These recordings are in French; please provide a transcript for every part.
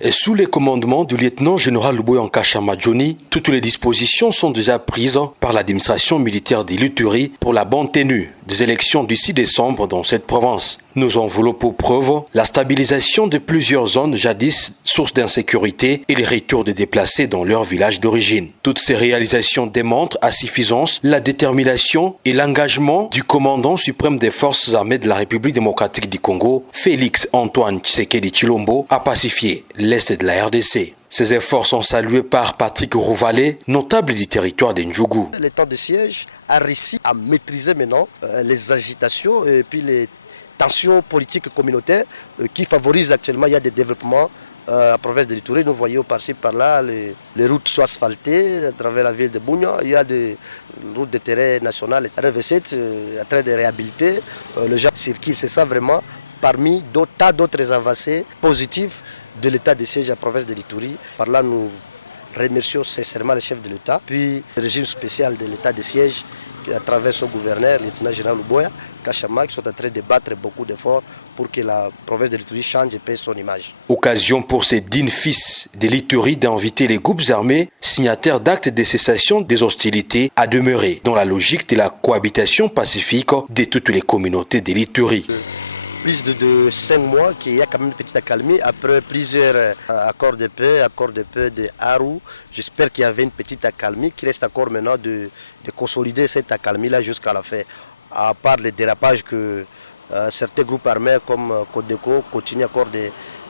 Et sous les commandements du lieutenant-général Boyanka Chamadjoni, toutes les dispositions sont déjà prises par l'administration militaire de l'Ituri pour la bonne tenue des élections du 6 décembre dans cette province. Nous en voulons pour preuve la stabilisation de plusieurs zones jadis source d'insécurité et les retours des déplacés dans leur village d'origine. Toutes ces réalisations démontrent à suffisance la détermination et l'engagement du commandant suprême des forces armées de la République démocratique du Congo, Félix Antoine Tshisekedi Tshilombo, à pacifier l'Est de la RDC. Ces efforts sont salués par Patrick Rouvalet, notable du territoire d'Ndjougou. L'état de siège a réussi à maîtriser maintenant les agitations et puis les tensions politiques communautaires qui favorisent actuellement. Il y a des développements à la province de l'Ituri. Nous voyons par-ci par-là les routes sont asphaltées à travers la ville de Bougna. Il y a des routes de terrain nationales RV7 en train de réhabiliter. Les gens circulent, c'est ça vraiment parmi tas d'autres avancées positives de l'état de siège à la province de l'Ituri. Par là, nous remercions sincèrement le chef de l'État, puis le régime spécial de l'état de siège à travers son gouverneur, le lieutenant-général Boya Kachama, qui sont en train de battre beaucoup d'efforts pour que la province de l'Ituri change et paie son image. Occasion pour ces dignes fils de l'Ituri d'inviter les groupes armés signataires d'actes de cessation des hostilités à demeurer dans la logique de la cohabitation pacifique de toutes les communautés de l'Ituri. Plus de 5 mois qu'il y a quand même une petite accalmie après plusieurs accords de paix de Aru. J'espère qu'il y avait une petite accalmie qui reste encore maintenant de consolider cette accalmie-là jusqu'à la fin. À part les dérapages que certains groupes armés comme Codeco continuent encore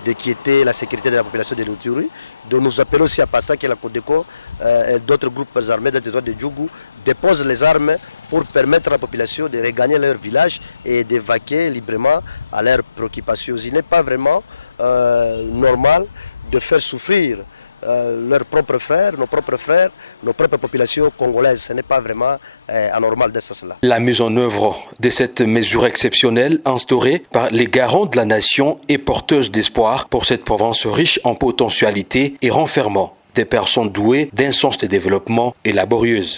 d'inquiéter la sécurité de la population de l'Ituri. Donc nous appelons aussi à passer que la Codeco et d'autres groupes armés dans le territoire de Djougou déposent les armes pour permettre à la population de regagner leur village et d'évacuer librement à leurs préoccupations. Il n'est pas vraiment normal de faire souffrir leurs propres frères, nos propres populations congolaises. Ce n'est pas vraiment anormal de cela. La mise en œuvre de cette mesure exceptionnelle instaurée par les garants de la nation est porteuse d'espoir pour cette province riche en potentialités et renfermant des personnes douées d'un sens de développement et laborieuses.